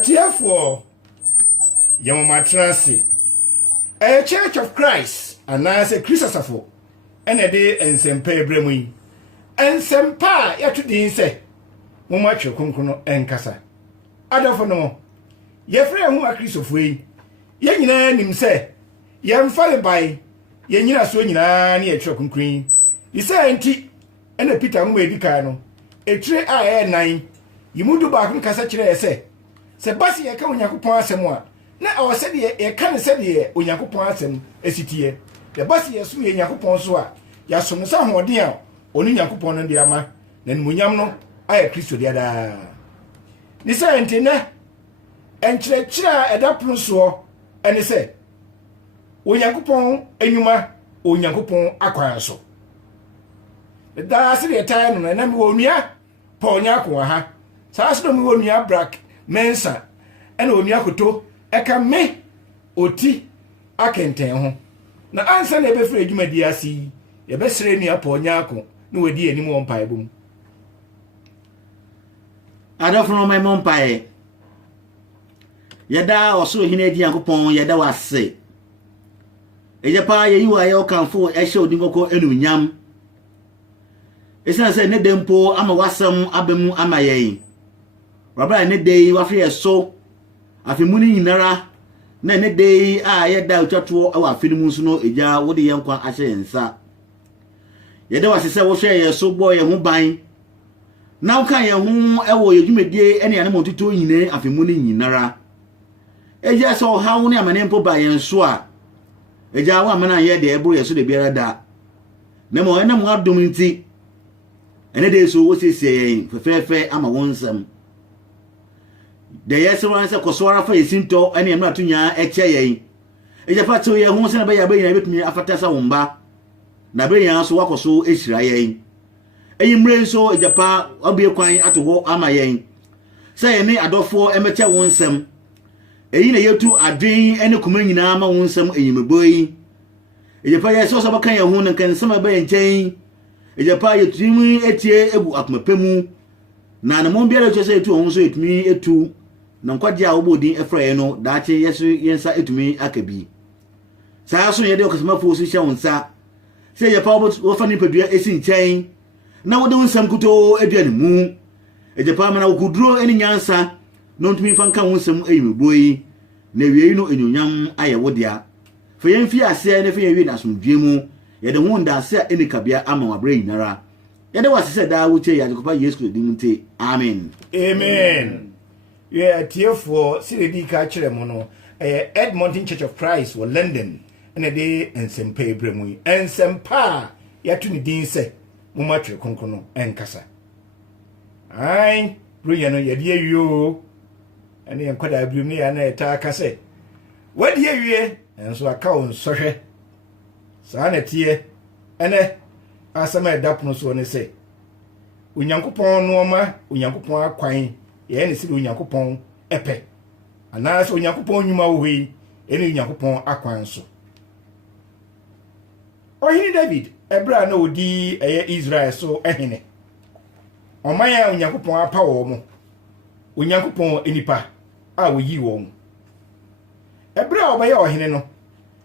Therefore, Yamatrasi, a Church of Christ, and as a Christopher, and a day and Sempe Bremui, and Sempa Yatudin say, Mumacho Kunkuno and Casa. Other for no, Yefre who are Christopher, Yanina him say, Yam fallen by Yanina Sonina near Chokun Queen. He say, Auntie, and a Peter Mwedicano, a tray I 9, you moved back in Casachere say. Se basi ye ka Onyankopon asem a na awo se de ye ka ne se de Onyankopon asem esitie de basi ye so ye Nyankopon so a ya som sa hoden a oni Nyankopon no de ama na munyam no aye Kristo de da ni se entene enkyerɛkyerɛ a ɛda pono so ɛne se Onyankopon enwuma Onyankopon akwan so da se de tai no na me wo nua pa Onyankopon ha saa so me wo nua brak mensa ena onua koto eka me oti akenten ho na ansa na ebefre adwuma di asi ye besere nua pa Onyankopon na wadi anim won pae bom adofo my mom pae yeda oso hina adi Yankopon yeda wase eje pa ye yiwa ye okanfo ehye odinkoko enunyam esa se ne dempo ama wasam abemu ama yei Rabbi ne day wa free so afimuni nyinara na ne day a ye da utwato awa afinimu nso no eja wode ye nkwa ahye nsa ye da wasese wo hwe ye so bo ye ho ban na wo kan ye ho ewo ye dwumedie ene ane mototo nyine afimuni nyinara eja so hawo ne amane mpo ba ye nso a eja wa amana ye de eburu ye so de biara da na mo ene mo adom nti ene de so wo sese ye fefefe ama wonsam de yes one say koswara fa yesinto ene emra tunya eche yen eje fa to ye hu se na be ya be yen betumi afata sa womba na be yen so wakoso ehira yen eyimre so eje pa obie kwan ato ho ama yen say ene adofo emeche wonsam eyi na yetu adwen ene kuma nyina ama wonsam eyimeboyi eje pa yes so bakan ye hu na kan sama be yen chen eje pa yetumi etie ebu akomapemu na mo biara cho say etu ho so etumi etu na nkwaje a obodin efraye no daache yesu yensa etumi akabi saa so yede okasema fo so hye wonsa se ye pa wo fa ni padua esi nchen na wode wonsam kuto aduane mu eje pa mana wokuduro eni nyansa no ntumi fa nka wonsam eyimeboyi na wiei no enyonyam aye wodia fa yemfi ase ne fa yewi na somdwe mu yede ho ndase a eni kabia ama wabre nyinara yede wasese da wo che ya kopa yesu dimnte amen amen. Yeah, therefore, Siridi Kachiremono, Edmonton Church of Christ, or London, and a day and some pay bremui, and some pa, Yatuni Dean say, Mumacho Concono, and Casa. Aye, Briano, ye you, and the Enquada Bruni and a Takase. What dear ye, and so a cow and soche, Sanity, and a Asama Dapnos one say. Unyankupon Noma, Unyankupon Quine. Ye ni sidi Onyankopon epe ana so Onyankopon nyuma wo yi eni Onyankopon akwan so ohini David ebra na odi Israel so ehene omaya Onyankopon apa wo mo Onyankopon enipa a wo yi wo ebra obaya ohene no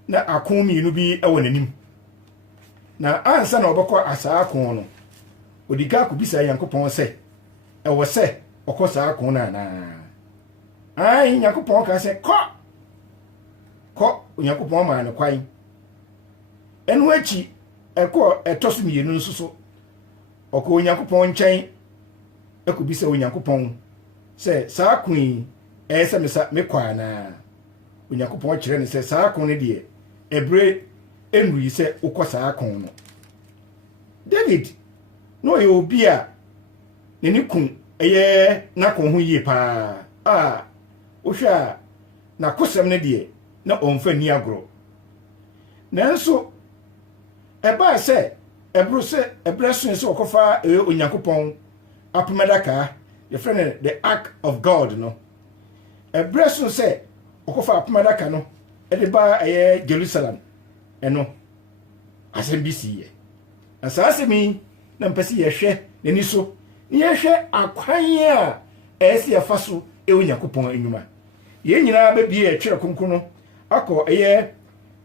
na akon mienu bi ewo nanim na ansa na obekọ asa akon no odika ko bisa Onyankopon se ewo se okosa akona na ai Nyakopon ka se ko Nyakopon ma ne kwan enu achi eko etoso mienu nsuso oko Nyakopon nchen ekubisa Nyakopon se sa akun ese mesa mekwa na Nyakopon kire ne se sa akon ne de ebre enru se okosa akon no David no ye obi a ne ni kun eye na ko hu yi pa o hwa na kosem ne de na onfa ni agro nanso eba se ebru se ebresun se okofa Onyankopon apomedaka ye friend the ark of God no ebresun se okofa apomedaka no e de ba Jerusalem eno asembisi ye asasemi na mpesi ye hwe nani so ni ye hwe akwan a esi afaso Onyankopɔn enwuma ye nyina ba bi e twere konko no akọ eye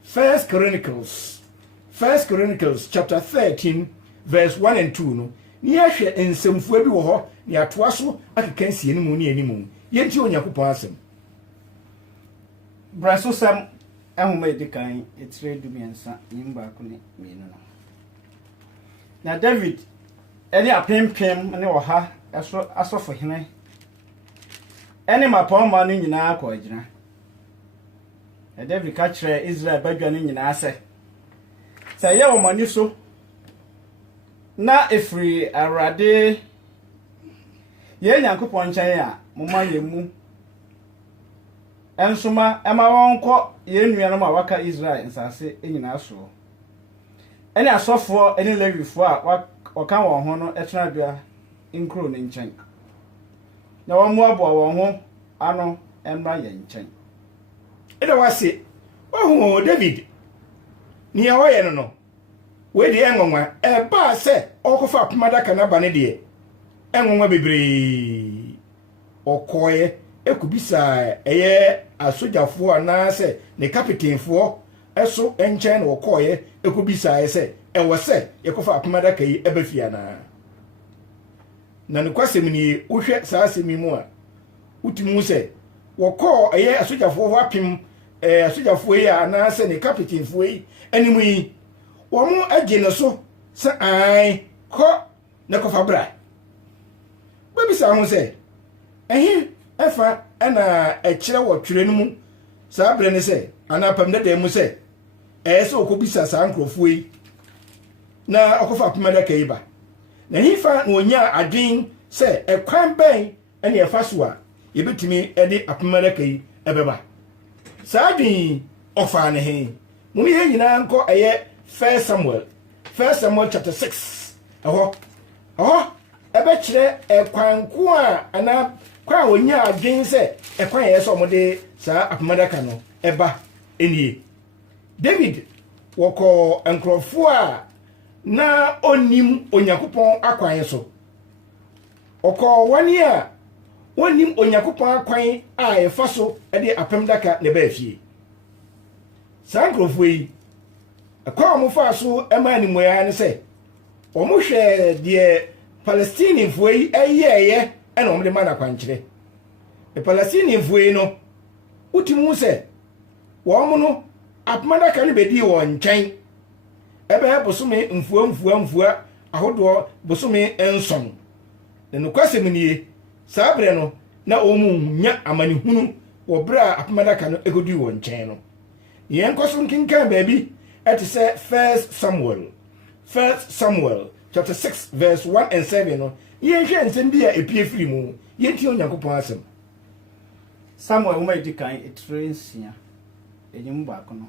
First Chronicles chapter 13 verse 1 and 2 no ni ahwe ensemfo bi wo ho ni atoa so akeka nsie no mu ni animu ye nti Onyankopɔn asem braso sam ahoma edikan etire dumiensa nyimba ko ne mienu no na David ene apempem ne wo ha asofo hene ene mapɔma no nyinaa kɔ agyina David ka kyerɛ Israel badwa no nyinaa sɛ yɛ wo mani so na efiri Awurade ye Nyankopɔn nkyɛn a moma yɛ mu ensoma ema wonko ye nuanom a waka Israel nsase nyinaa so ene asofo ene lewifo a waka won ho no etena bia nkro ne nkyɛn na wɔn mu abo wɔn ho ano emra yɛ nkyɛn eda wase ohu David ni ya woye no we de engonwa e ba se okofa apomadaka na ba ne de engonwa bebre okoye ekubisa eye asojafo ana se ne captainfo eso enchen na okoye ekubisa ese ewo se yekofa apomadaka yi ebafia na ne kwasem ni wohwe saa asemi mu a utimu se wokọ eye asojafo ho apim asojafo yi ana se ne captainfo yi animu yi wo mu agye ne so se ai ko ne kofa bra babisa ho se ehi efa ana ekire wo twere no mu saa bre ne se ana pam ne de mu se se okobisa saa nkrofo yi na okofa pamada kai ba na hifa na onya adwen se ekwan ben ene efa so a yebetimi ede apamada kai ebeba saa adwen ofa ne he mu ye nyina nko eye First Samuel chapter 6 eho ebe kire ekwan ko a ana kwa onya adwen se ekwan ye so omode saa apamada ka no eba enie David woko enkrofo a na onim Onyankopɔn akwan so oko wani a onim Onyankopɔn akwan a efa so de apem daka ne ba afie sankrofo yi akwa mo fa so emani moya ne se omo hwe de Palestinian foi eyeye ena omo de mana kwankyere e Palestinian foi no utimu se wo mo no apemada ka ne bedi wo nkyɛn ebe bosome mfua ahodo bosome enson ne no kwasem nie saa bre no na omu nya amani hunu wo bra apemada ka no egodi wo nkyɛn no yen koso nkinkan baabi ete se First Samuel chapter 6 verse 1 and 7 no yen hwe nsem bi a epie firi mu yen ti Onyankopɔn asem Samuel wo mai dikan etrensia enyim ba ko no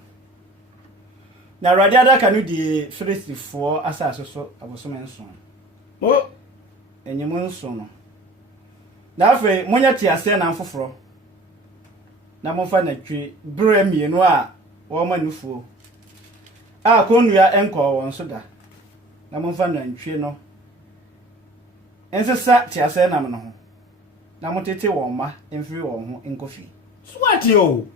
na Awurade adaka no die Filistifo asase so abosome nson o enyim nson no na afa monya ti ase na mfoforo na momfa na twe bre mienu a wo manufuo a konua enko won so da na momfa na ntwe no ensesa ti ase na no ho na motete won ma emfiri won ho enkofi swati o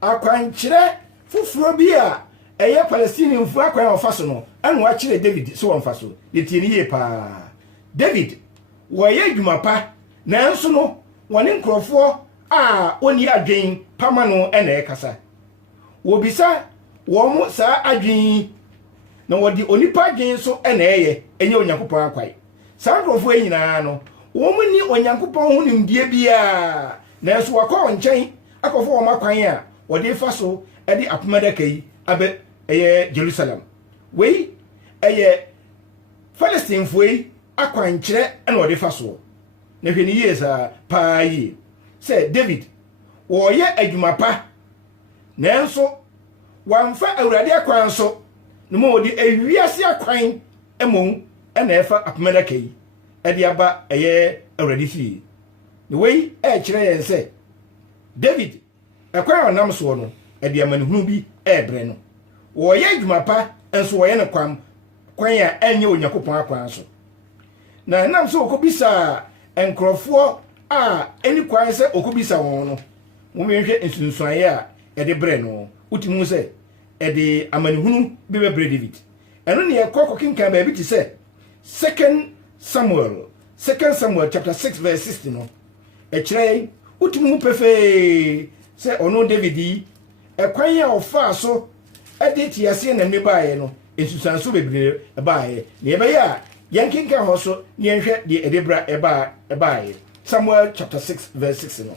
akwankyere fufuro bi a eye Palestinian fu akwan ofaso no anu a kire David so won faso yetie ni ye pa David wo ye dwuma pa na enso no woni nkrofo a oni adwen pama no ena ekasa wo bisa wo mu saa adwen na wodi onipa adwen so ena eye enye Onyankopɔn akwai saa nkrofo nyina no wo mu ni Onyankopɔn hu nimdie bia na enso wakɔ nkyɛn akɔfo wo makwan a wodi faso edi apemada kai abe eye Jerusalem wei eye Palestine foi akwankyere ena wodi faso na hwɛ ni yesa pa yi se David wo ye adwuma pa na enso wamfa Awurade akwan so no mo di ewiase akwan emon ena efa apemada kai edi aba eye Awurade fi no wei kyerɛ yɛn se David akwan onam so no edi amanihunu bi ebre no wo ye adwuma pa enso wo ye ne kwan a enye Onyankopɔn akwan so na nam so okobisa enkrofo any kwan sɛ okubisa wɔn no wɔn hwɛ nsunsuaeɛ a ɛde brɛ no utimu sɛ ɛde amanihunu bi bɛbrɛ David ɛno ne yɛkɔ kɔkenkan baabi te sɛ 2 Samuel chapter 6 verse 60 no ɛkyerɛ utimu pɛfɛɛ sɛ ɔno David yi ɛkwan a ɔfaa so ɛde tiaseɛ na mmɛ baeɛ no nsusuanso bebree ɛbaeɛ na yɛbɛyɛ a yɛnkenkan hɔ so ne yɛnhwɛ deɛ ɛde bra ɛbaeɛ Samuel chapter 6 verse 6 no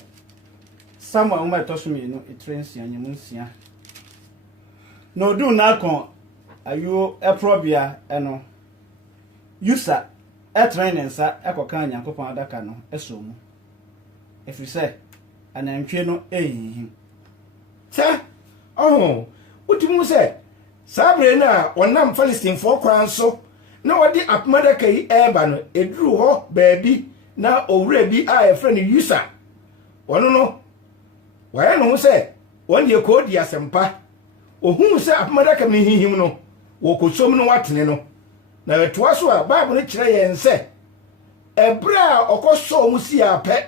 Samuel uma ɛtɔ mmienu ɛtire nsia nyɛmu nsia na ɔduu n'akɔn ayuo ɛporɔbea ɛno Usa ɛtene ne nsa ɛkɔka Nyankopɔn adaka no ɛsɔ mu ɛfiri sɛ anantwie no ɛyinhim sɛ wotimu sɛ saa bere no a wɔnam Philistinefoɔ kwan so na wɔde apomadaka yi ɛreba no ɛduru hɔ baabi na owura bi a yɛfrɛ no Usa ɔno no wɔyɛ no ho sɛ wɔn deɛ kɔɔdi asɛmpa ohun sɛ apomadaka no hihim no wɔkɔsom no watene no na ɛtoa so a Bible no kyerɛ yɛn sɛ ɛberɛ a ɔkɔsɔɔ mu si apɛ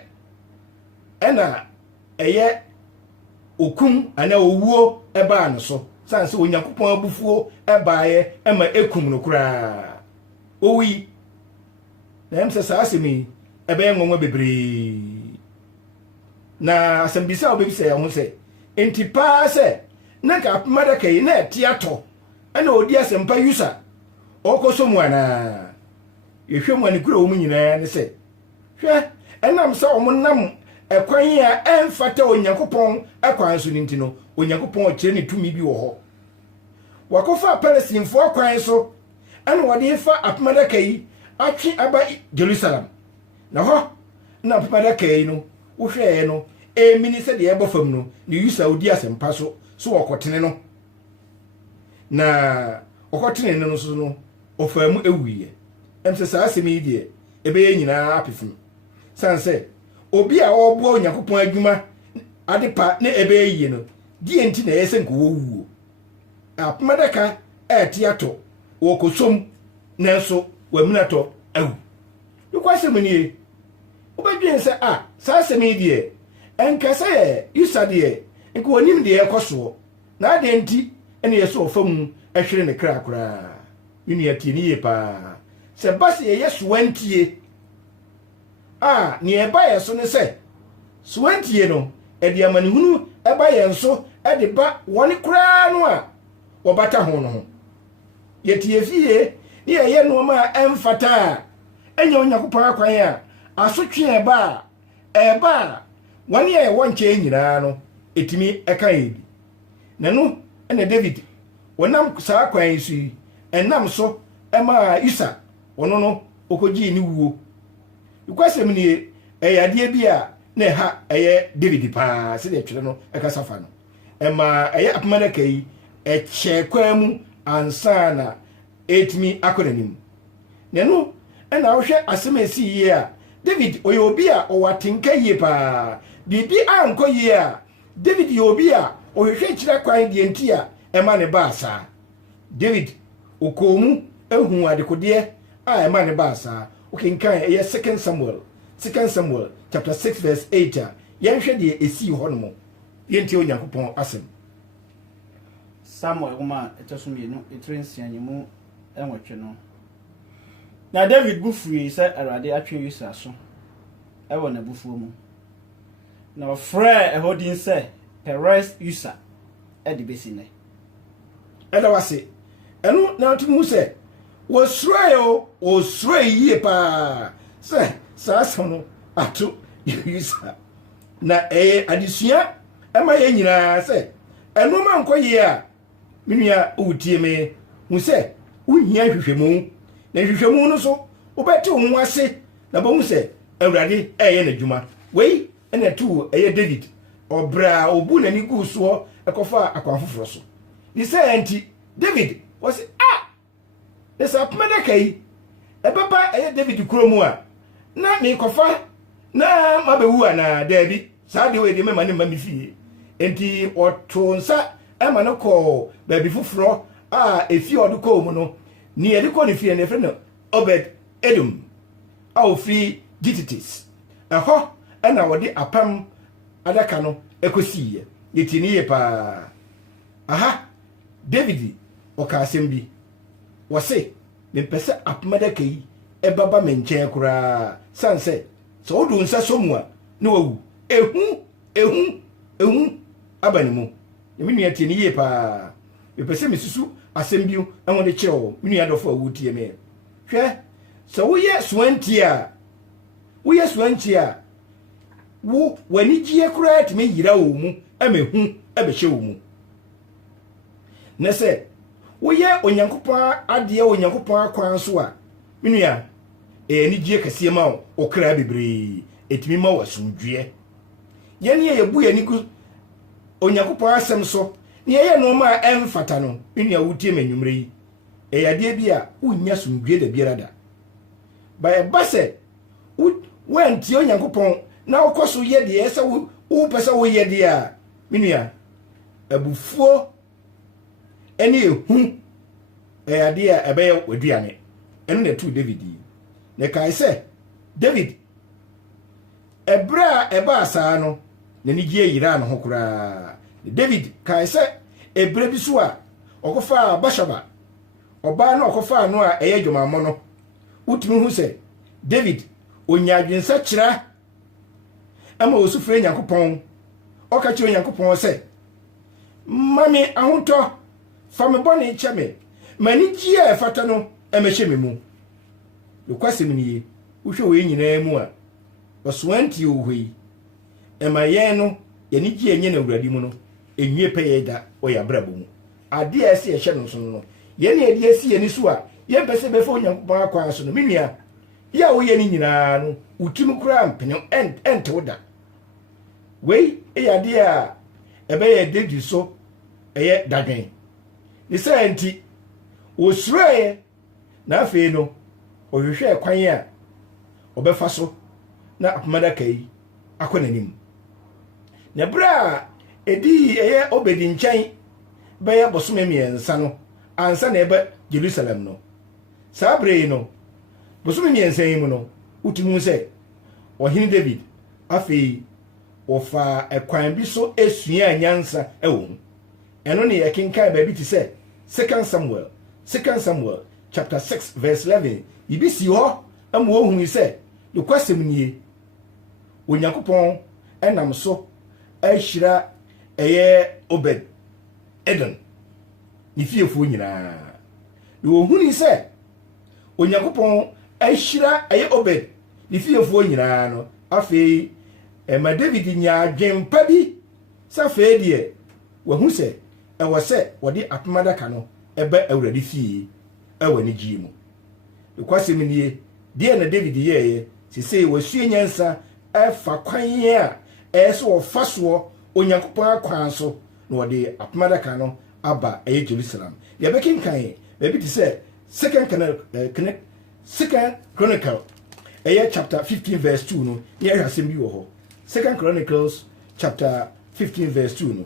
ɛna ɛyɛ okum ana owuo ɛbaa no so san sɛ Onyankopɔn abufuo ɛbaeɛ ɛma ekum no koraa owi na ɛm sɛ saa asɛm yi ɛbɛyɛ ngonwa bebree na asɛm bisa a wobɛbisa yɛn ho sɛ enti paa sɛ na ka apomadaka yi na ɛte atɔ ɛna odi asɛmpa Usa ɔkɔsɔ mu anaa yɛhwɛ mu anekura wɔ mu nyinaa ne sɛ hwɛ ɛnam sɛ ɔmo nam ɛkwan a ɛmfata Onyankopɔn akwan so ninti no Onyankopɔn ɔkyerɛ ne tumi bi wɔ hɔ wakɔfa Palestinefoɔ kwan so ɛna wɔde fa apomadaka yi atwe aba Jerusalem na hɔ na apomadaka yi no wohwɛɛ no ɛmini sɛ deɛ ɛbɔ fam no ne Usa odi asɛmpa so wɔkɔtene no na ɔkɔtene no so no ɔfaa mu ɛwuiɛ ɛm sɛ saa asɛm yi deɛ ɛbɛyɛ nyinaa apefunu san sɛ obi a ɔboa Onyankopɔn adwuma ade pa ne ɛbɛyɛ yie no die nti na ɛyɛ sɛ nkɔwɔ wuo apomadaka ɛte atɔ wɔkɔsom nanso wamunatɔ awu yɛkɔ asɛm nie wobɛdwen sɛ saa asɛm yi deɛ ɛnkasa yɛ Usa deɛ nka wɔnim deɛ ɛkɔ soɔ na ade nti ɛne yɛ sɛ ɔfa mu ɛhwere ne kra koraa ne nua tie ne yie paa sɛ ba sɛ yɛyɛ sowantie ne ɛba yɛ so ne sɛ sowantie no ɛde amanehunu ɛba yɛn so ɛde ba wɔne koraa no a wɔbata ho no ho yɛtie fie ne yɛyɛ nnoɔma a ɛmfata a ɛnyɛ Onyankopɔn akwan a asotwe ɛba a wɔne a yɛwɔ nkyɛn nyinaa no ɛtumi ɛka yɛ bi na no ɛna David wɔnam saa kwan so yi ɛnam so ɛma Usa ɔno no ɔkɔgyee ne wuo ikwasɛm nie ɛyɛ adeɛ bi a na ɛha ɛyɛ David paa sɛdeɛ twere no ɛkasa fa no ɛma ɛyɛ apomadaka yi ɛkyɛ kwan mu ansa na ɛtumi akɔ n'anim na no ɛna wohwɛ asɛm a ɛsi yie a David ɔyɛ obi a ɔwɔ atenka yie paa biribi ankɔ yie a David yɛ obi a ɔhwehwɛ kyerɛ kwan deɛ nti a ɛma ne baa saa David ɔkɔɔ mu ehu adekodeɛ a ɛma ne baa saa okenkan ɛyɛ 2 Samuel chapter 6 verse 8 a yɛnhwɛ deɛ ɛsii hɔ no mo yɛntie Onyankopɔn asɛm Samuel kuma ɛtɔ mmienu ɛtire nsia nyɛmu ɛnwɔtwe no na David bu firi sɛ Awurade atwe Usa so ɛwɔ n'abufuo mu na ɔfrɛ ɛhɔ din sɛ Perez Usa ɛde besi nɛ ɛda wase ɛno na ɔtumi hu sɛ wɔsuro yie paa sɛ saa asɛm no ato Usa na ɛyɛ adesua ɛma yɛ nyinaa sɛ ɛnoma nkɔ yie a menua owutie me hu sɛ wohia hwehwɛmu na hwehwɛmu no so wobɛte wo ho ase na bɛhu sɛ Awurade ɛyɛ n'adwuma wei ɛna tu ɛyɛ David ɔbra obu n'ani gu soɔ ɛkɔfa akwan foforɔ so ne sɛ nti David wɔse ne sɛ apomadaka yi ɛbɛba ɛyɛ David kurom a na ne kɔfa na mabɛwu ana daabi saa deɛ wei deɛ mɛma ne mma me fie enti ɔto nsa ɛma no kɔɔ baabi foforɔ a ɛfie ɔde kɔɔ mu no ne yɛde kɔ ne fie ne ɛfrɛ no Obed Edom a ofiri Gititis ɛhɔ ɛna wɔde apam adaka no ekosiye yetiniye pa aha David ɔka asɛm bi wɔse mepɛsɛ apam adaka yi ɛbaba me nkyɛn koraa sanse sɛ wodu nsa somu a na wawu ehu aba ne mu me nua tiniye pa mepɛsɛ mesusu asɛm bi ɛho de kyerɛw me nua dɔfo a wotie me hwɛ sɛ woyɛ suanti a wo wani gie kura timi yira wo mu amehu abɛhyɛ wo mu na sɛ woyɛ onyankopɔn ade onyankopɔn akwan so a menua ni gie kɛseɛ ma wo kra bebree etimi ma wo asomdue yɛne yɛbu yɛni gu onyankopɔn asɛm so ne yɛyɛ no ma ɛmfata no menua wotie ma nwumre yi ɛyade bi a wonya somdue da biara da ba ɛba sɛ wantie onyankopɔn na ukoso yedi esa u pesa wo yedi a minua abufuo ene ehu ade a ebe oduane ene na tu David ne kai se David ebra eba asa no ne ni gie yira no hokura David kai se ebra bi so a okofa Bashaba oba na okofa no a eye dwumammo no utimi hu se David onyadwensa kira ama osufre Nyankopɔn ɔka kire Nyankopɔn sɛ mami ahotɔ fa me bɔne kyeme mani gie efata no emehye me mu lokwasem niye wohwe wo nyinaa mu a ɔsoanti ohoi ema yɛn no yɛni gie nye na awurade mu no enwie pɛyɛ da ɔyɛ abrabɔ mu ade a ɛse ɛhye no so no yɛne ade asi yɛni so a yɛmpɛsɛ bɛfa Onyankopɔn akwan so no menua ya wo yɛni nyinaa no utim kura mpene ɛnte da wei eyade a ɛbɛyɛ dedi so ɛyɛ dadwen ne sɛ nti osurae na afei no ohwehwɛ kwan a ɔbɛfa so na apamada kai akɔnanim na bra edi ɛyɛ obedi nkyɛn bɛyɛ bosome miɛnsa no ansa na ɛbɛ Jerusalem no sabre no bosome miɛnsa yi mu no utimu sɛ ɔhene David afei ofa ekwan bi so esua nyansa ɛwɔ mu ɛno ne yɛkenkan baabi ti sɛ 2 Samuel chapter 6 verse 11 ibi si hɔ ama ohun sɛ yokwasem nie Onyankopɔn ɛnam so ahyira ɛyɛ Obed Edom ne fiefo nyinaa ne ohun sɛ Onyankopɔn ahyira ɛyɛ Obed ne fiefo nyinaa no afei ma David nya adwempa bi safe de wahu se ɛwɔ sɛ wɔde apamadaka no ɛbɛ awurade fie ɛwɔ ne gie mu ekwasem nie de na David yɛɛ sesei wasue nyansa ɛfa kwan a ɛso wɔfa soɔ Onyankopɔn akwan so na wɔde apamadaka no aba ɛyɛ Jerusalem yɛbɛkenkan baabi te sɛ Second Chronicle ɛyɛ chapter 15 verse 2 no yɛhwɛ asɛm bi wɔ hɔ 2 Chronicles chapter 15 verse 2 no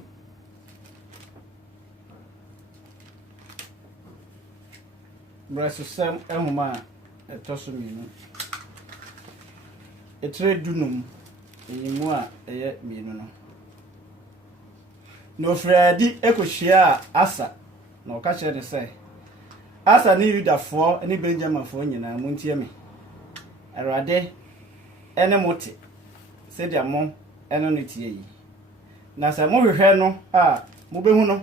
Brasosam ehoma etoso mienu etre dunum eyimu a eye mienu no no fradi ekohia Asa na oka kire ne se Asa ne Yudafo ne Benjaminfo nyina muntie me Awurade ene mote se dia mo eno ne tie yi na se mo hwehwe no a mo behu no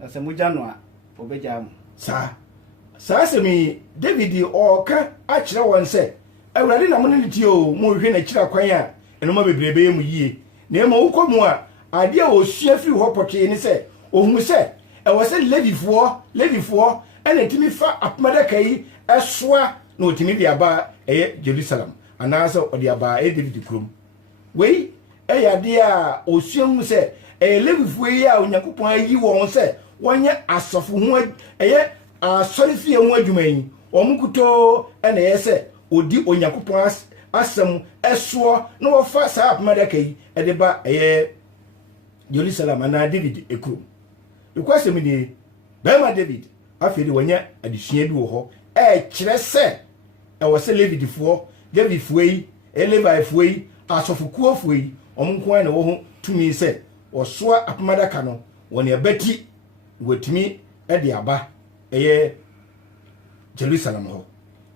na se mo gya no a obegya mo saa semi David oka akire won se Awurade na mo ne tie o mo hwehwe na kira kwan a eno ma bebrebe mu yie na ema wokomu a ade a osua firi ho potwe ne se ohun se ɛwɔ se Levifo ene timi fa apamadaka yi ɛsoa na otimi de aba ɛyɛ Jerusalem anaasa ɔde aba David krom wei ɛyade a osua hu se Levifo yi a Onyankopɔn ayi wɔn se wɔnyɛ asɔfo ho ɛyɛ asɔre fie ho adwuma yi wɔn kuto ɛna ɛyɛ se odi Onyankopɔn asɛm ɛsoɔ na wɔfa saa apamadaka yi ɛde ba ɛyɛ Jerusalem ana David ekrom ekwasem ni bema David afedi wɔnyɛ adesua bi wɔ hɔ kyerɛ sɛ ɛwɔ sɛ Davidfo yi Levifo yi asofokuo foi omnko na wo ho tumi se osoa apamadaka no woni abati wetumi de aba eye Jerusalem ho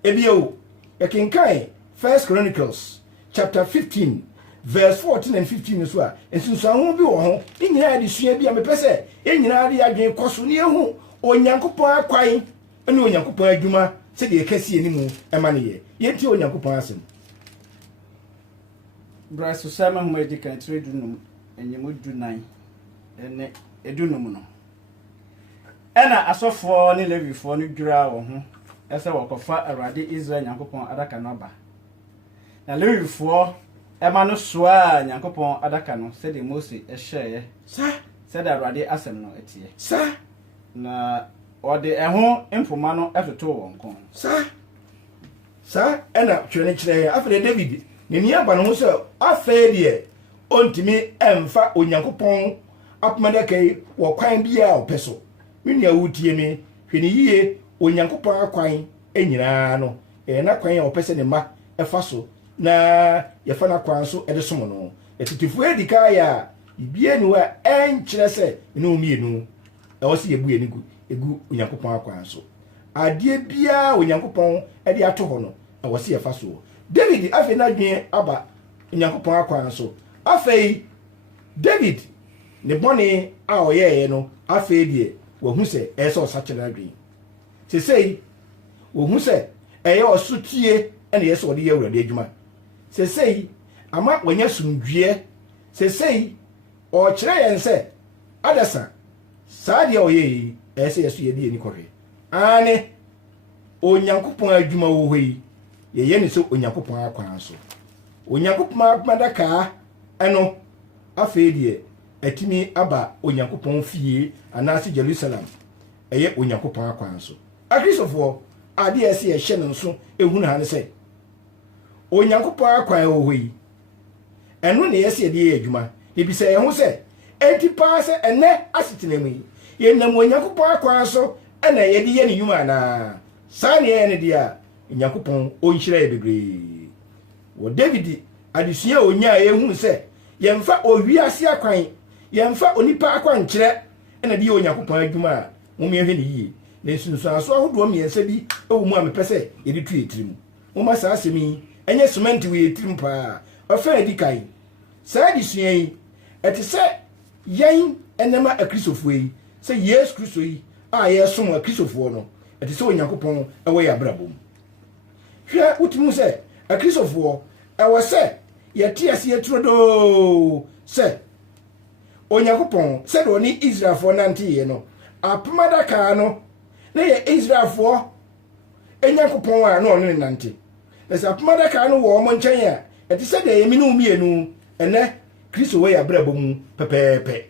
ebio ekinkai 1 Chronicles chapter 15 verse 14 and 15 so a ensunsuaho bi wo ho nyina de sua bi a mepese nyina de adwen koso ne ehu onyankopon akwan ene onyankopon adwuma se de ekasi enimu ema ne ye yenti onyankopon asem Braso sama ho edikan tire dunum enyemu dunan ene edunum no ena asofo ne lewifo no dwira wo ho ese wokofa Awurade Israel nyankopon adaka no ba na lewifo ema no soa nyankopon adaka no se de Mose ehye se de Awurade asem no etie na ode eho mfoma no efeto won kon ena twene kire afre David ne ni aba no so afa de ontimi emfa onyankopon apomada kai wo kwan bia opeso mini awutie mi hwene yie onyankopon akwan enyina no na kwan ya opese ne ma efa so na yefa na kwan so edesom no etitifu edika ya bibie ni wa enkyere se ne omienu ewosi yebu egu onyankopon akwan so adie bia onyankopon ede ato ho no ewosi yefa so David afi na dwen aba onyankopon akwan so afei David ne bone a oyeye no afei die wo hu se eso sachira dwen sesei wo hu se eye osutie ene yeso ode ye Awurade adwuma sesei ama wanya sumdwie sesei o kire yen se adasa saade oyeye ese yeso ye die ni kohwe ane onyankopon adwuma wo hoi ye ni so onyankopon akwan so onyankopon amadaka eno afei die etimi aba onyankopon fie anase Jerusalem eye onyankopon akwan so akrisofo ade ese ye hye nso ehunu ha ne se onyankopon akwan ohoi eno ne yese de ye adwuma ebisa ye ho se entipa se ene asitenemu ye nam onyankopon akwan so ena ye de ye ne yuma na sane ye ne dia onyankopon onhyira ye bebre wo David adesua onya ye hu se ye mfa owiase akwan ye mfa onipa akwan kyere ena de ye onyankopon adwuma mumye hwe ne yie ne sunsuaso ahodo miensa bi ewu mu amepese ye de tu etirim mumma saa asemi enye cement we etirim pa ofa edikai saa adesua yi etise yen enema akrisofo yi se Yesu Kristo yi a ye som akrisofo no etise onyankopon ewe ya brabom hwe utimu se akrisofo ewe se ye tiase yetrodo se onyankopon se do ni Israelfo nante ye no apamada ka no na ye Israelfo enyankopon a no ne nante na se apamada ka no wo mo nchen ya etise de ye minu mienu ene Kristo we ya brabom pepepe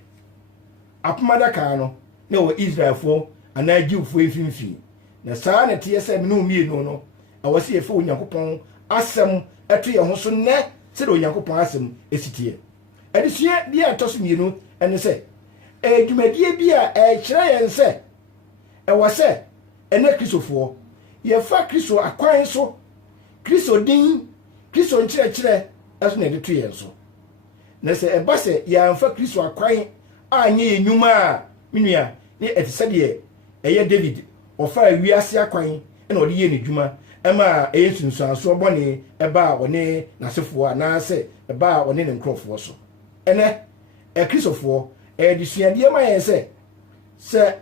apamada ka no na wo Israelfo ana Jewfo efimfini na saa na tie se minu mienu no awase efe onyankopon asem eto ye ho so ne se de onyankopon asem esitie adesua dia atoso mienu ene se edwumadie bia kyerɛ yɛn sɛ ɛwɔ sɛ ene kristofo ye fa Kristo akwan so Kristo din Kristo nkyerɛkyerɛ ɛso na de to yɛn so na sɛ ɛba sɛ yɛamfa Kristo akwan anye enwuma a menua ne etise de ɛyɛ David ɔfa wiase akwan ɛna ɔde yɛ ne dwuma ɛma ɛyɛ sunsuanso bɔne ɛba a ɔne nasefo ana sɛ ɛba a ɔne ne nkrɔfo so ɛnɛ kristofo ɛdisuadeɛ ma yɛn sɛ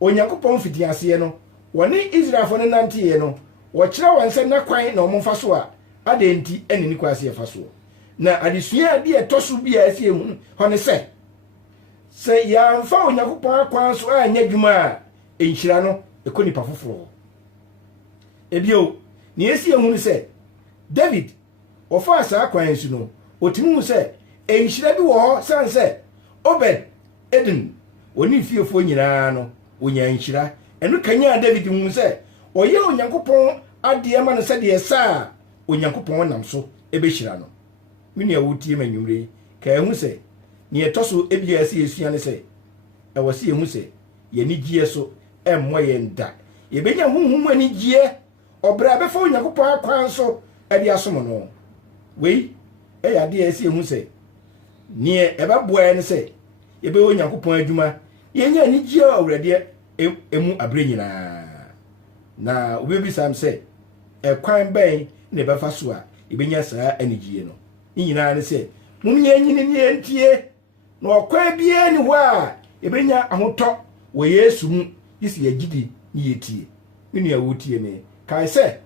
onyankopɔn fiti aseɛ no wɔne Israelfo ne nanteɛ no wɔkyerɛ wɔn sɛ na kwan na ɔmo fa so a adenti ɛne ni kwase fa so na adesua de ɛtɔso bi a ɛsɛ hu hɔ ne sɛ yɛamfa onyankopɔn akwan so a anya dwuma a enhyira no ekoni pa foforo ebio ne esi hu ne sɛ David ɔfa asa kwan su no otimi hu sɛ enhyira bi wɔ hɔ san sɛ Obed Edom oni fiefo nyinaa no onya nhyira eno kanya David hu sɛ ɔyɛ onyankopɔn ade ma no sɛ de ɛsa onyankopɔn nam so ebehyira no menua wotie manwumre ka ehu sɛ ne ɛtɔso ebia sɛ yesua ne sɛ ɛwɔ sɛ ehu sɛ yɛni gie so ɛmmɔ yɛn da yɛbenya honhom ani gie ɔbra bɛfa onyankopɔn akwan so ɛde asom no wei ɛyɛ ade esi ehu sɛ nie ɛbɛboa ne sɛ ebe onyankopɔn adwuma yɛnya ni gye awurade emu abre nyinaa na obebisa m sɛ ɛkwan bɛn na ɛbɛfa so a ebenya saa anigye no nyinaa ne sɛ mum yɛnyini ne yɛntie na ɔkwan bia ni hɔ a ebenya ahotɔ wɔ Yesu mu yisi yɛgidi ne yɛtie menu ya wotie me kae sɛ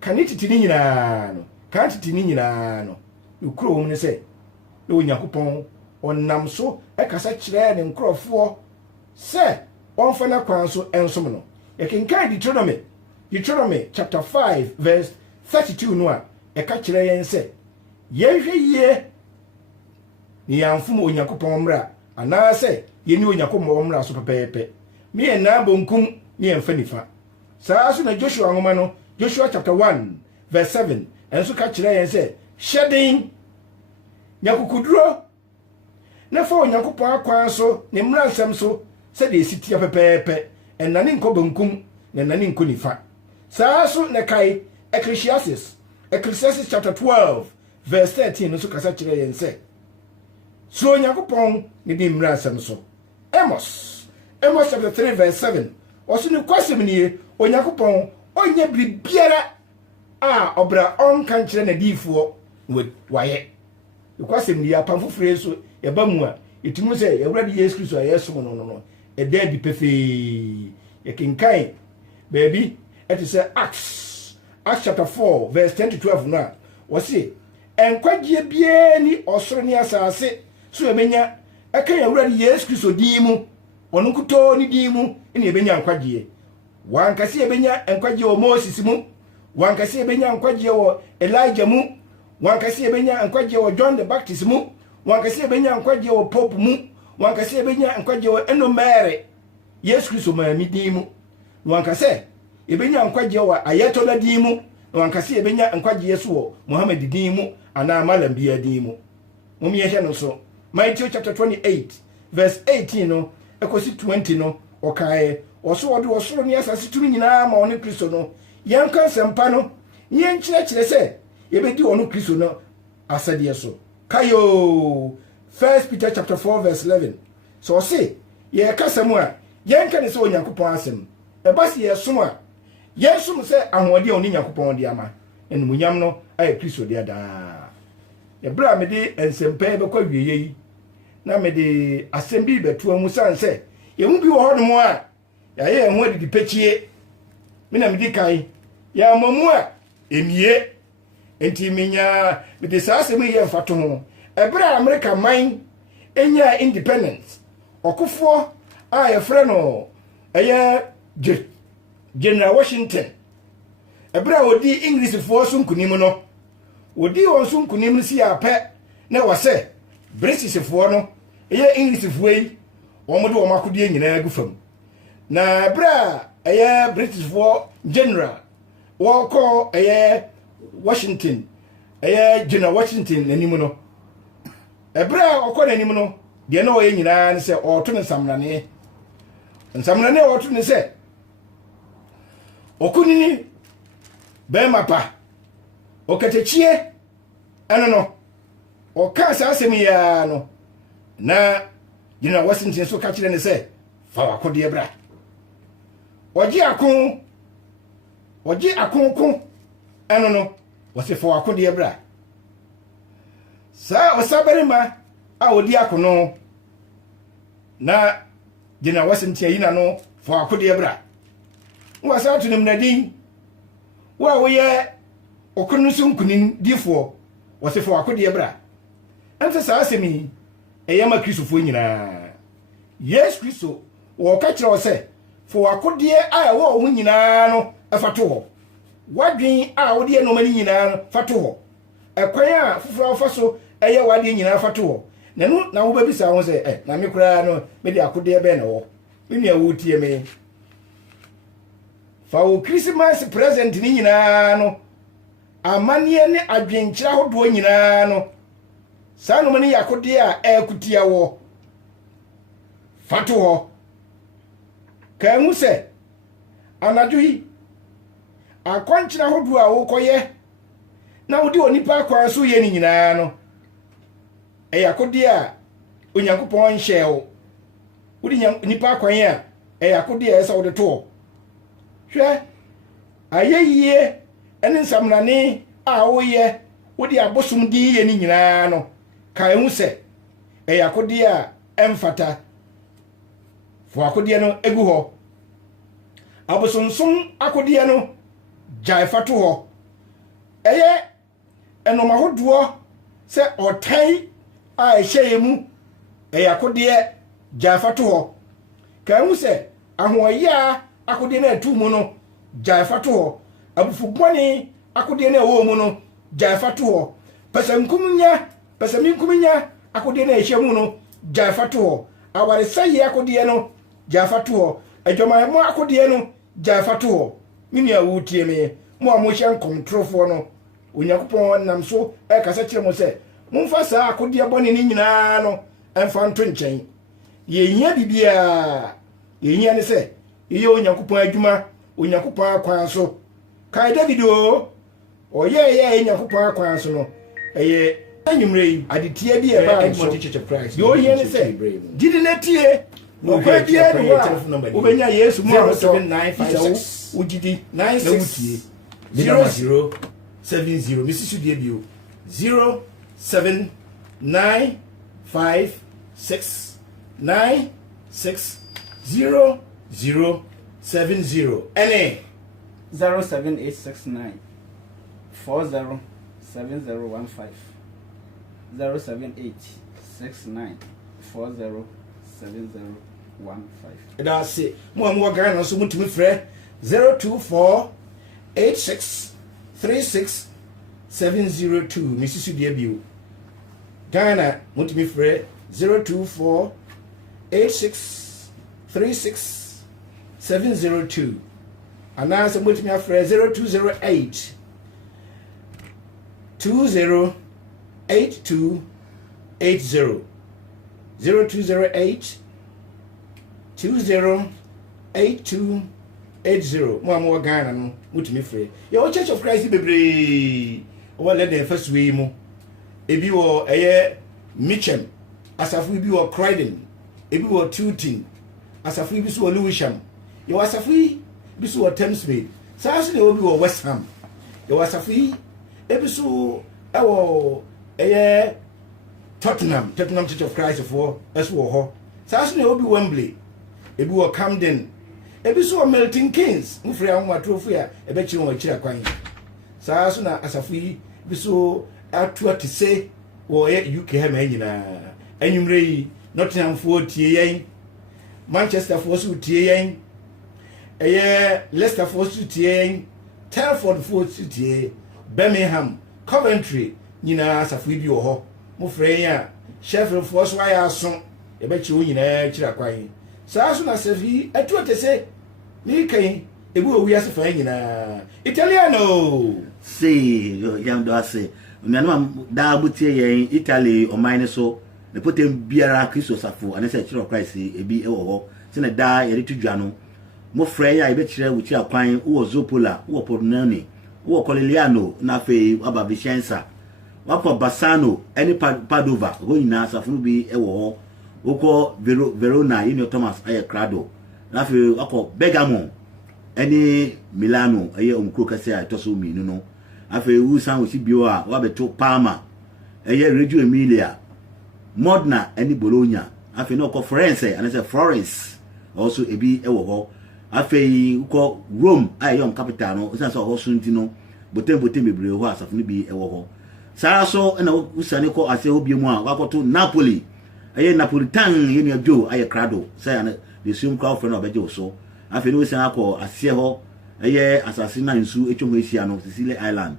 kane titi ne nyinaa no kan titi ne nyinaa no ukuro wo ne sɛ na onyankopɔn ɔnam so ɛkasa kyerɛ ne nkorɔfoɔ sɛ ɔmfa na kwan so ensom no yɛkenkan Deuteronomy chapter 5 verse 32 no a ɛka kyerɛ yɛn sɛ yɛhwɛ yie ne yɛamfom onyankopɔn mmra anaasɛ yɛni onyankopɔn mmra so pɛpɛɛpɛ me yɛ na bonkum ne yɛmfa nifa saa so na Joshua ngoma no Joshua chapter 1 verse 7 ɛnso ka kyerɛ yɛn sɛ hyɛden nyakukuduro na fa onyankopɔn akwan so ne mmra nsɛm so sɛ de esitia pɛpɛɛpɛ ɛnane nkɔ bonkum na ɛnane nkɔ nifa saa so na kai Ecclesiastes chapter 12 verse 13 nso kasa kyerɛ yɛn sɛ so onyankopɔn ne di mmra nsɛm so Amos chapter 3 verse 7 ɔso ne kwasɛm nie onyankopɔn ɔnyɛ biribiara a ɔbra ɔnka nkyerɛ na diifoɔ wayɛ kwasɛm nie apam foforo so yɛba mu a ɛtumi sɛ yɛwurade Yesu Kristo a yɛsom no ɛda bi pɛfɛɛ yɛkenkan baabi ɛte sɛ Acts chapter 4 verse 10 to 12 no a wɔse ɛnkwagye biara ni ɔsoro ne asase so yɛbɛnya ɛka yɛwurade Yesu Kristo din mu ɔno nkutoo ne din mu ne yɛbɛnya nkwagye wankase yɛbɛnya nkwagye wɔ Moses mu wankase yɛbɛnya nkwagye wɔ Elijah mu wankase yɛbɛnya nkwagye wɔ John the Baptist mu wankase yɛbɛnya nkwagye wɔ Pope mu wankase yɛbɛnya nkwagye wɔ Enomere Yesu Kristo maami din mu wankase yɛbɛnya nkwagye wɔ Ayatola din mu wankase yɛbɛnya nkwagye so wɔ Muhammad din mu ana Malam bia din mu mum yɛhwɛ no so Matthew chapter 28 verse 18 no ekosi 20 no okae ɔso wɔde ɔsoro ne asase tumi nyinaa ma ɔne Kristo no yɛnka nsɛmpa no yɛnkyerɛkyerɛ sɛ yɛbɛdi ɔno Kristo no asɛdeɛ so kayo 1 Peter chapter 4 verse 11 so ɔse yɛkasa mu a yɛnka ne sɛ onyankopɔn asɛm ɛba sɛ yɛsom a yɛsom sɛ ahoɔden a ɔne nyankopɔn de ama ɛnumunyam no ayɛ Kristo de daa yɛbrɛ a mede nsɛmpa bɛkɔ wieye yi na mede asɛm bi bɛtoa mu san sɛ yɛmu bi wɔ hɔ no mu a yɛayɛ yɛn ho adidi pɛkyie me na mede kae yɛamamu a ɛnie enti menya mede saa asɛm yi yɛ mfato ho ɛberɛ a America man ɛnya independence ɔkofoɔ a yɛfrɛ no ɛyɛ General Washington ɛberɛ a wɔdi Englishfoɔ so nkunim no wɔdi wɔn so nkunim no si apɛ na wɔsɛ Britishfoɔ no ɛyɛ Englishfoɔ yi wɔn de wɔn akodeɛ nyinaa gu fam na ɛberɛ a ɛyɛ Britishfoɔ general wɔkɔ ɛyɛ Washington ɛyɛ General Washington n'anim no ɛberɛ a ɔkɔ n'anim no deɛ na ɔyɛ nyinaa ne sɛ ɔɔto ne nsamrane a ɔɔto ne sɛ ɔkunini bɛrima pa ɔkatakyie ɛno no ɔka saa asɛm yi no na General Washington so ka kyerɛ ne sɛ fa wakodeɛ bra ɔgye akonko ɛno no wɔsɛ fa wakodeɛ bra saa ɔsabarima a ɔdi akono na General Washington yi na no fa wakodeɛ bra wasa to nim nadin wa woyɛ ɔkono so nkunin difoɔ wɔsɛ fa wakodeɛ bra ɛnte saa asɛm yi ɛyɛ ma Kristofoɔ nyinaa Yesu Kristo wɔka kyerɛ sɛ fa wakodeɛ a ɛwɔ wo nyinaa no ɛfato hɔ wadwen a wode yɛ noma ni nyinaa no fato hɔ ɛkwan a foforo afa so ɛyɛ wadeɛ nyinaa fato hɔ nanu na wo babisa ho sɛ na me koraa no me de akodeɛ bɛ na wɔ me nua wo tie me fa wo Christmas present ni nyinaa no amanneɛ ne adwenkyerɛ ahodoɔ nyinaa no saa noma ni yakodeɛ a ɛkutia wɔ fato hɔ ka hu sɛ anadwo yi akwankyerɛ ahodoɔ a wokɔyɛ na wode onipa akwan so yɛ ni nyinaa no akode a onyankopɔn nhyɛ wo wodi nipa kwan a akode a ɛsɛ wo de to hwɛ ayɛyie ɛne nsamnane a woyɛ wodi abosom din yɛ ni nyinaa no ka ehu sɛ akode a ɛmfata fo akode no egu hɔ abosomsom akode no gyae fato hɔ ɛyɛ ɛnoma hodoɔ sɛ ɔtan a ɛhyɛ mu akode gyae fato hɔ ka ehu sɛ ahoɔyɛ akode no atu mu no gyae fato hɔ abufubɔne akode no ɛwɔ mu no gyae fato hɔ pɛsɛminkumnya akode no ɛhyɛ mu no gyae fato hɔ awaresɛyɛ akode no gyae fato hɔ adwamayɛmɔ akode no gyae fato hɔ menua wotie me mo a mohyɛ nkɔmtorofoɔ no onyankopɔn nam so ɛkasa kyerɛ mo sɛ momfa saa akode bɔne no nyinaa no ɛmfa nto nkyɛn yɛhia bibiaa yɛhia ne sɛ yɛyɛ onyankopɔn adwuma onyankopɔn akwan so kae David o ɔyɛ onyankopɔn akwan so no ɛyɛ anwummerɛ yi adetia bi ɛbaa so deɛ ɔhia ne sɛ gyidi na tie ɔkwa bia ne hɔ a wobɛnya Yesu mu a wogyidi na wotie 070 mesisu deɛ bio 07956960070 ɛne 07869 407015 07869 407015. That's it. Mo am Ghana so mutumi frɛ 0248636702 misisu dia bio. Ghana mutumi frɛ 0248636702 anasa mutumi afrɛ 0208 208280 0208 208280 mo am Ghana no mutumi frɛ your Church of Christ bebre o let them first way mu ebi wo eye Mitchem asafu bi wo Croydon ebi wo Tooting asafu bi so wo Lewisham yo asafu bi so wo Thamesmead saasi na obi wo West Ham yo asafu ebi so ewo eye Tottenham Church of Christ for as wo ho saasi na obi Wembley ebi wo Camden ebi so Milton Keynes mufre ahoma trofi a ebe kire won akira kwan saasi na asafu bi so atu atise wo UK ha ma nyina anwumre yi Nottingham fo tie yen Manchester fo so tie yen Leicester fo so tie yen Telford fo so tie Birmingham Coventry nyina asafu bi wo ho mo frɛ yen a Sheffield fo so aya aso e be chi wo nyina kira kwan saso na safi atu atese ni kan ebi wo wi ase fa nyina Italiano say yam do ase nanu da butie yen Italy o mine so ne potem biara Kristo safo ane se Church of Christ ebi ewo ho se ne da yere tudwa no mo frɛ ya ebe kire wuti akwan wo Zopola wo Pordenone wo Coleliano na fe aba Vicenza wapo Bassano eni Padova ho nyina safo bi ewo ho woko Verona Inyo Thomas aye Crado na fe wako Bergamo eni Milano aye omkro kase a toso mi no afe wusan osi bio a wabeto Parma eye Reggio Emilia Modena eni Bologna afe no ko Florence and say Florence also ebi ewo ho afe ko Rome aye on capital no usan so ho sunti no botem bebre ho asafo no bi ewo ho saa so na usane ko ase obi mu a wakoto Napoli eye Napolitan ye ni adwo aye Crado say na the same crowd friend obeje so afe no usan akọ ase ho eye asasina nsu etwo ho ehia no Sicily Island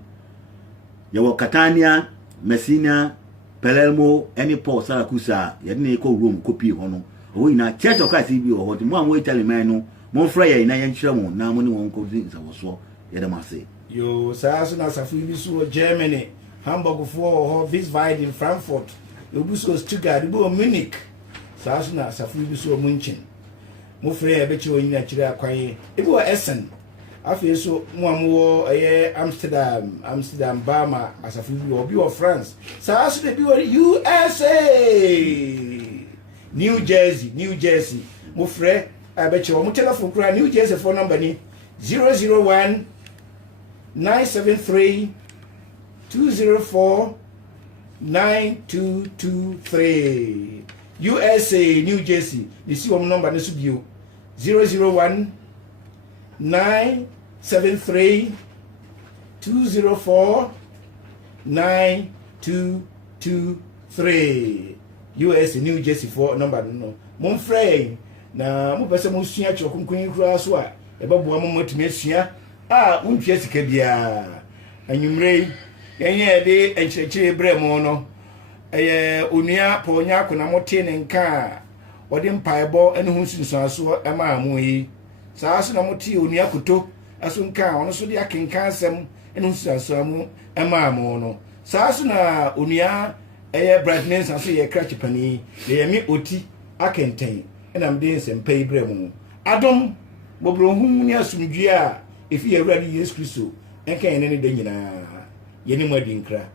yawo Catania Messina Palermo any Port Saracusa ye ne ko Rome copy ho no o ina Church of Christ bi ho mo am Italy man no mo fra ye na ye nkyere mo na mo ne won ko din sawoso ye dem ase yo saso na safu bi so Germany Hamburg for Wiesbaden Frankfurt obi so Stuttgart obi Munich saso na safu bi so München mo fra ye be che onyi na kire akwan ebi wo Essen Afi so mo amwo Amsterdam Bama asafu bi obi of France. Sa so de bi USA. New Jersey. Mo frɛ abeche mo telephone kura New Jersey phone number ni 001 973 204 9223. USA New Jersey. You see one number this bio 001 973 204 9223. US New Jersey for number no. Mon frère na mo pese mo sua chokunkun kura so a e babo mo matumi asua untwe sika bia anwumrei yenye de enchechire bremo no onua ponya akona mote ne nka wode mpaebo ene hu sunsuaso ema amu yi saa so na mote onua koto aso nka ono so de akenka asem ene hu sunsuaso amu ema amu no saa so na onua brightness aso ye crash pani de yemi oti akenten ena mde nsempei bremo adom bobro hu ni asumdua efi Awurade Yesu Kristo enka ene ne de nyina yeni mwadi nkra